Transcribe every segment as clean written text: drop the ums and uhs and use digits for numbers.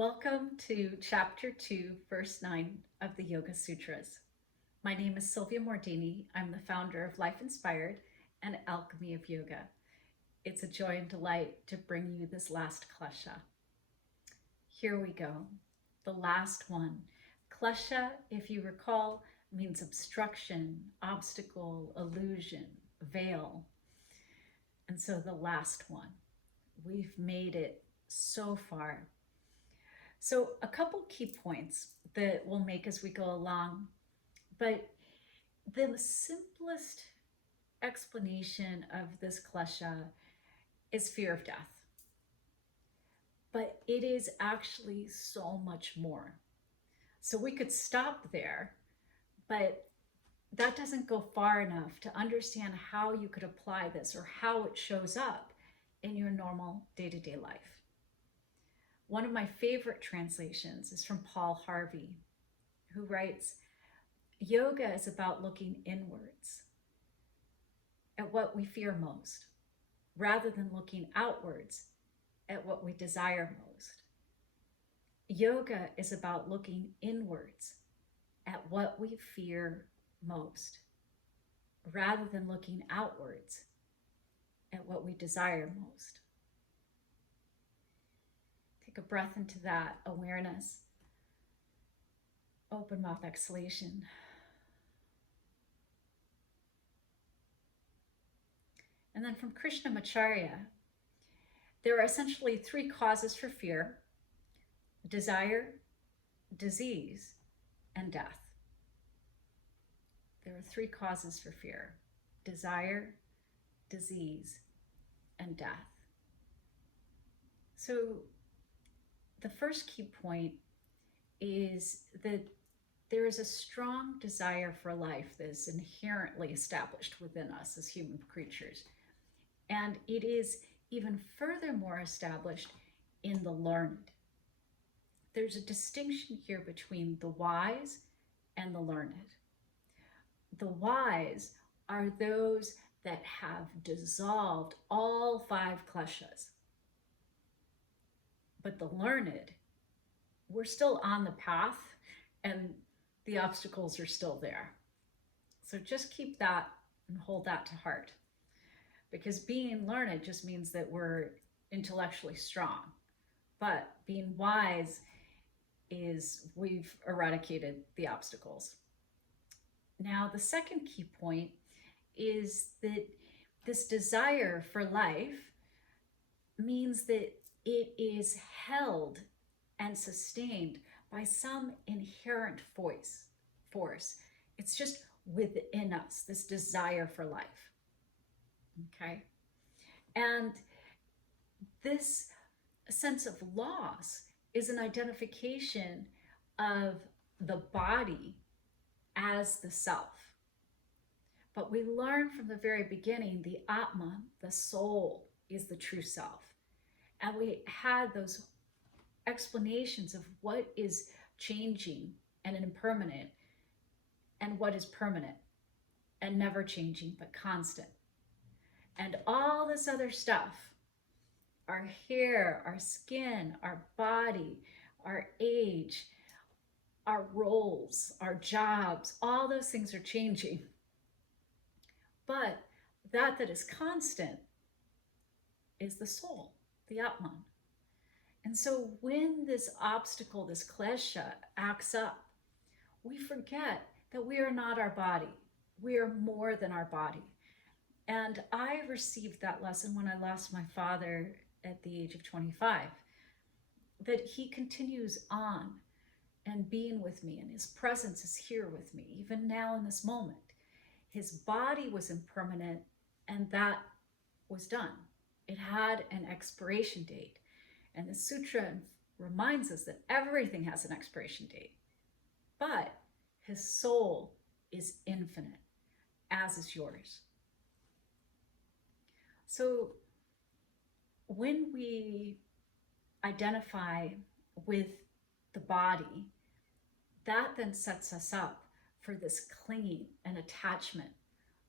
Welcome to Chapter 2, Verse 9 of the Yoga Sutras. My name is Sylvia Mordini. I'm the founder of Life Inspired and Alchemy of Yoga. It's a joy and delight to bring you this last klesha. Here we go. The last one. Klesha, if you recall, means obstruction, obstacle, illusion, veil. And so the last one. We've made it so far. So a couple key points that we'll make as we go along, but the simplest explanation of this klesha is fear of death. But it is actually so much more. So we could stop there, but that doesn't go far enough to understand how you could apply this or how it shows up in your normal day-to-day life. One of my favorite translations is from Paul Harvey, who writes, "Yoga is about looking inwards at what we fear most, rather than looking outwards at what we desire most. Yoga is about looking inwards at what we fear most, rather than looking outwards at what we desire most." Take a breath into that awareness. Open mouth exhalation. And then from Krishnamacharya, there are essentially three causes for fear: desire, disease, and death. There are three causes for fear: desire, disease, and death. So the first key point is that there is a strong desire for life that is inherently established within us as human creatures. And it is even furthermore established in the learned. There's a distinction here between the wise and the learned. The wise are those that have dissolved all five kleshas. But the learned, we're still on the path and the obstacles are still there. So just keep that and hold that to heart. Because being learned just means that we're intellectually strong. But being wise is we've eradicated the obstacles. Now, the second key point is that this desire for life means that it is held and sustained by some inherent force. It's just within us, this desire for life. Okay? And this sense of loss is an identification of the body as the self. But we learn from the very beginning the Atma, the soul, is the true self. And we had those explanations of what is changing and impermanent and what is permanent and never changing but constant. And all this other stuff, our hair, our skin, our body, our age, our roles, our jobs, all those things are changing. But that is constant is the soul, the Atman. And so when this obstacle, this klesha, acts up, we forget that we are not our body. We are more than our body. And I received that lesson when I lost my father at the age of 25, that he continues on and being with me, and his presence is here with me, even now in this moment. His body was impermanent, and that was done. It had an expiration date. And the Sutra reminds us that everything has an expiration date. But his soul is infinite, as is yours. So when we identify with the body, that then sets us up for this clinging and attachment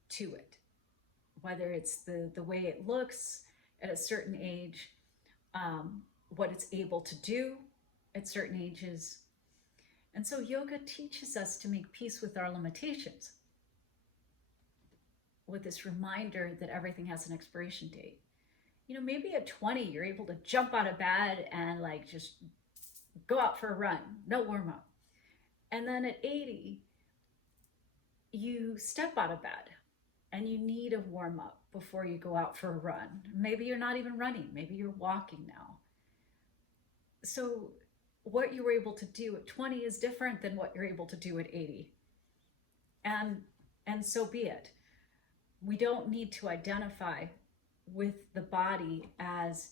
to it, whether it's the way it looks at a certain age, what it's able to do, at certain ages. And so yoga teaches us to make peace with our limitations, with this reminder that everything has an expiration date. You know, maybe at 20, you're able to jump out of bed and like just go out for a run, no warm up. And then at 80, you step out of bed and you need a warm up before you go out for a run. Maybe you're not even running, maybe you're walking now. So, what you were able to do at 20 is different than what you're able to do at 80. And so be it. We don't need to identify with the body as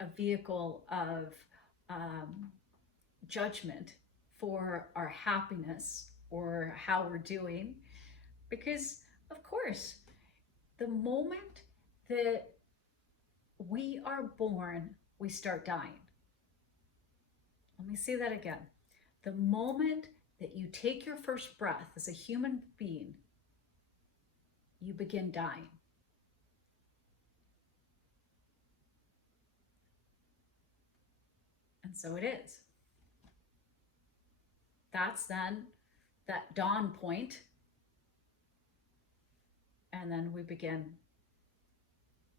a vehicle of judgment for our happiness or how we're doing, because of course, the moment that we are born, we start dying. Let me say that again. The moment that you take your first breath as a human being, you begin dying. And so it is. That's then that dawn point, and then we begin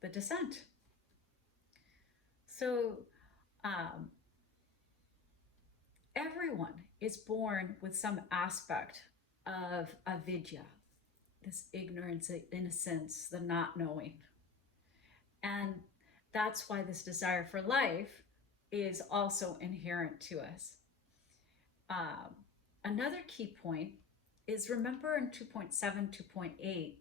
the descent. So everyone is born with some aspect of avidya, this ignorance, innocence, the not knowing. And that's why this desire for life is also inherent to us. Another key point is, remember in 2.7, 2.8,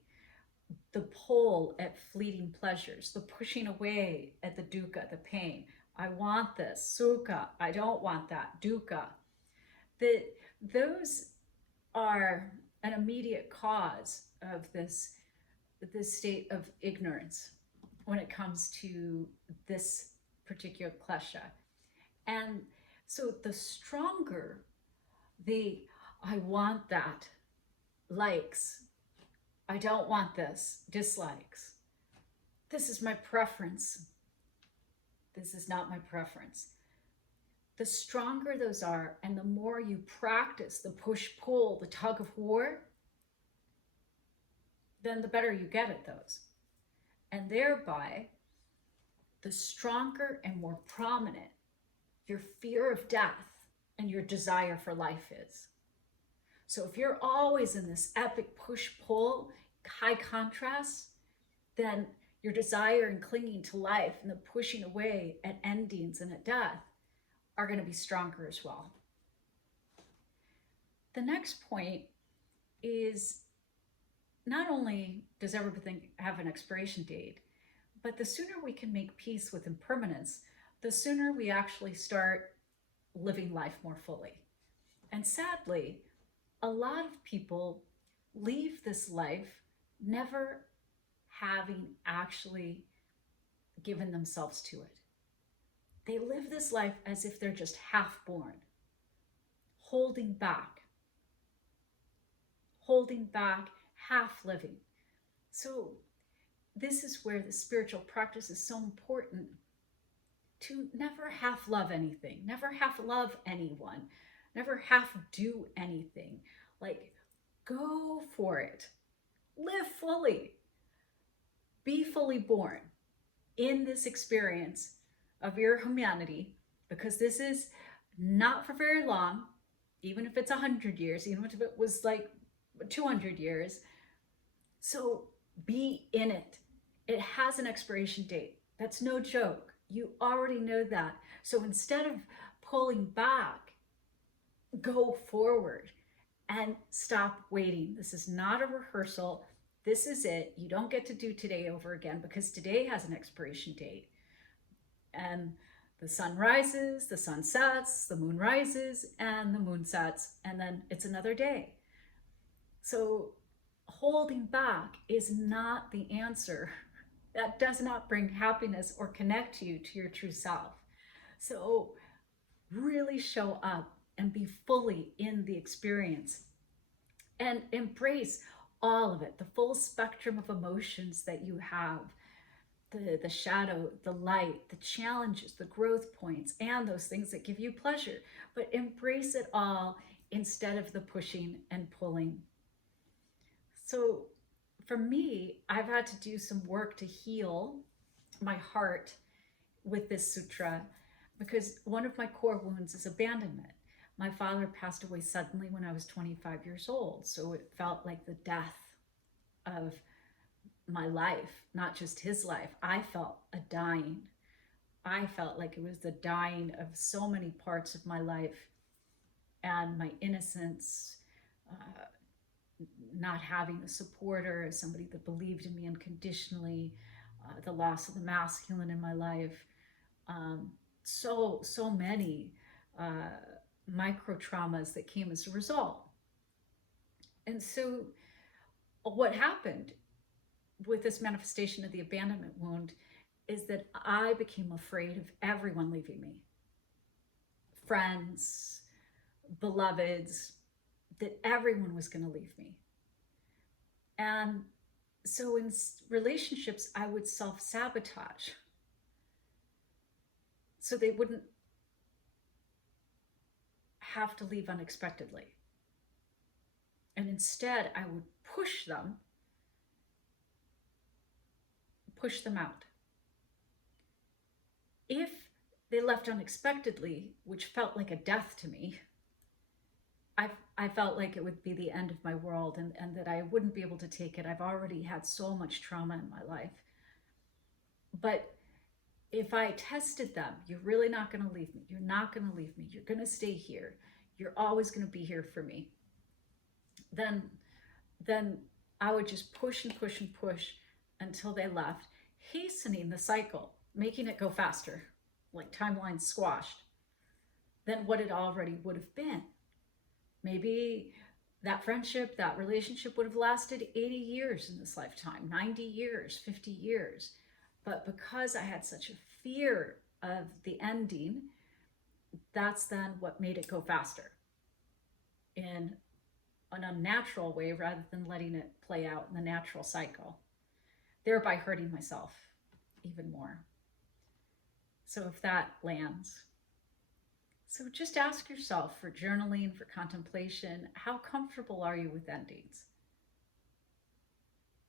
the pull at fleeting pleasures, the pushing away at the dukkha, the pain. I want this, sukha, I don't want that, dukkha. Those are an immediate cause of this state of ignorance when it comes to this particular klesha. And so the stronger the I want that likes, I don't want this dislikes, this is my preference, this is not my preference, the stronger those are, and the more you practice the push-pull, the tug of war, then the better you get at those. And thereby, the stronger and more prominent your fear of death and your desire for life is. So if you're always in this epic push-pull, high contrast, then your desire and clinging to life and the pushing away at endings and at death are going to be stronger as well. The next point is, not only does everything have an expiration date, but the sooner we can make peace with impermanence, the sooner we actually start living life more fully. And sadly, a lot of people leave this life never having actually given themselves to it. They live this life as if they're just half born, holding back, half living. So this is where the spiritual practice is so important, to never half love anything, never half love anyone, never half do anything. Like, go for it. Live fully. Be fully born in this experience of your humanity, because this is not for very long, even if it's 100 years, even if it was like 200 years. So be in it. It has an expiration date. That's no joke. You already know that. So instead of pulling back, go forward and stop waiting. This is not a rehearsal. This is it. You don't get to do today over again, because today has an expiration date. And the sun rises, the sun sets, the moon rises, and the moon sets, and then it's another day. So holding back is not the answer. That does not bring happiness or connect you to your true self. So really show up and be fully in the experience and embrace all of it, the full spectrum of emotions that you have. the shadow, the light, the challenges, the growth points, and those things that give you pleasure. But embrace it all instead of the pushing and pulling. So for me, I've had to do some work to heal my heart with this sutra because one of my core wounds is abandonment. My father passed away suddenly when I was 25 years old, so it felt like the death of my life, not just his life. I felt a dying. I felt like it was the dying of so many parts of my life and my innocence, uh, not having a supporter, somebody that believed in me unconditionally, the loss of the masculine in my life, so many uh, micro traumas that came as a result. And so, what happened with this manifestation of the abandonment wound is that I became afraid of everyone leaving me, friends, beloveds, that everyone was going to leave me. And so in relationships, I would self sabotage so they wouldn't have to leave unexpectedly. And instead, I would push them out. If they left unexpectedly, which felt like a death to me, I felt like it would be the end of my world and that I wouldn't be able to take it. I've already had so much trauma in my life. But if I tested them, you're really not going to leave me. You're not going to leave me. You're going to stay here. You're always going to be here for me. Then I would just push and push and push until they left, hastening the cycle, making it go faster, like timelines squashed, than what it already would have been. Maybe that friendship, that relationship would have lasted 80 years in this lifetime, 90 years, 50 years. But because I had such a fear of the ending, that's then what made it go faster in an unnatural way rather than letting it play out in the natural cycle, thereby hurting myself even more. So if that lands, so just ask yourself for journaling, for contemplation, how comfortable are you with endings?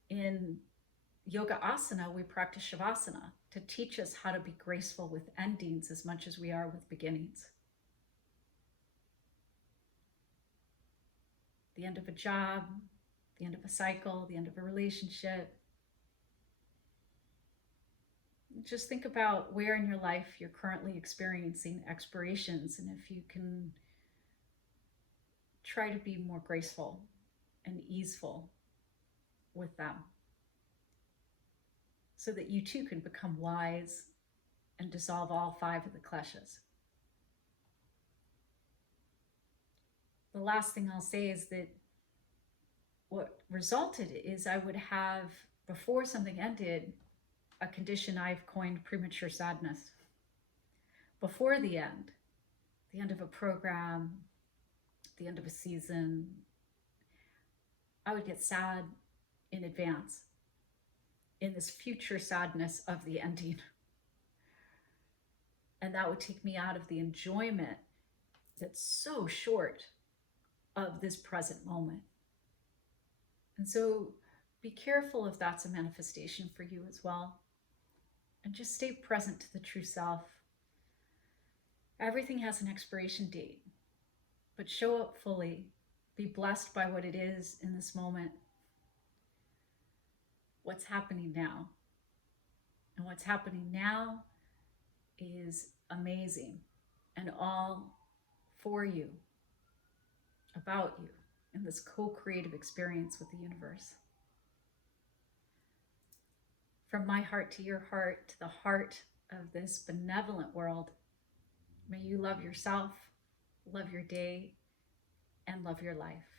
In yoga asana, we practice shavasana to teach us how to be graceful with endings as much as we are with beginnings. The end of a job, the end of a cycle, the end of a relationship. Just think about where in your life you're currently experiencing expirations, and if you can try to be more graceful and easeful with them so that you too can become wise and dissolve all 5 of the kleshas. The last thing I'll say is that what resulted is I would have, before something ended, a condition I've coined premature sadness. Before the end of a program, the end of a season, I would get sad in advance, in this future sadness of the ending. And that would take me out of the enjoyment that's so short of this present moment. And so be careful if that's a manifestation for you as well. And just stay present to the true self. Everything has an expiration date, but show up fully. Be blessed by what it is in this moment. What's happening now? And what's happening now is amazing and all for you, about you, in this co-creative experience with the universe. From my heart to your heart, to the heart of this benevolent world, may you love yourself, love your day, and love your life.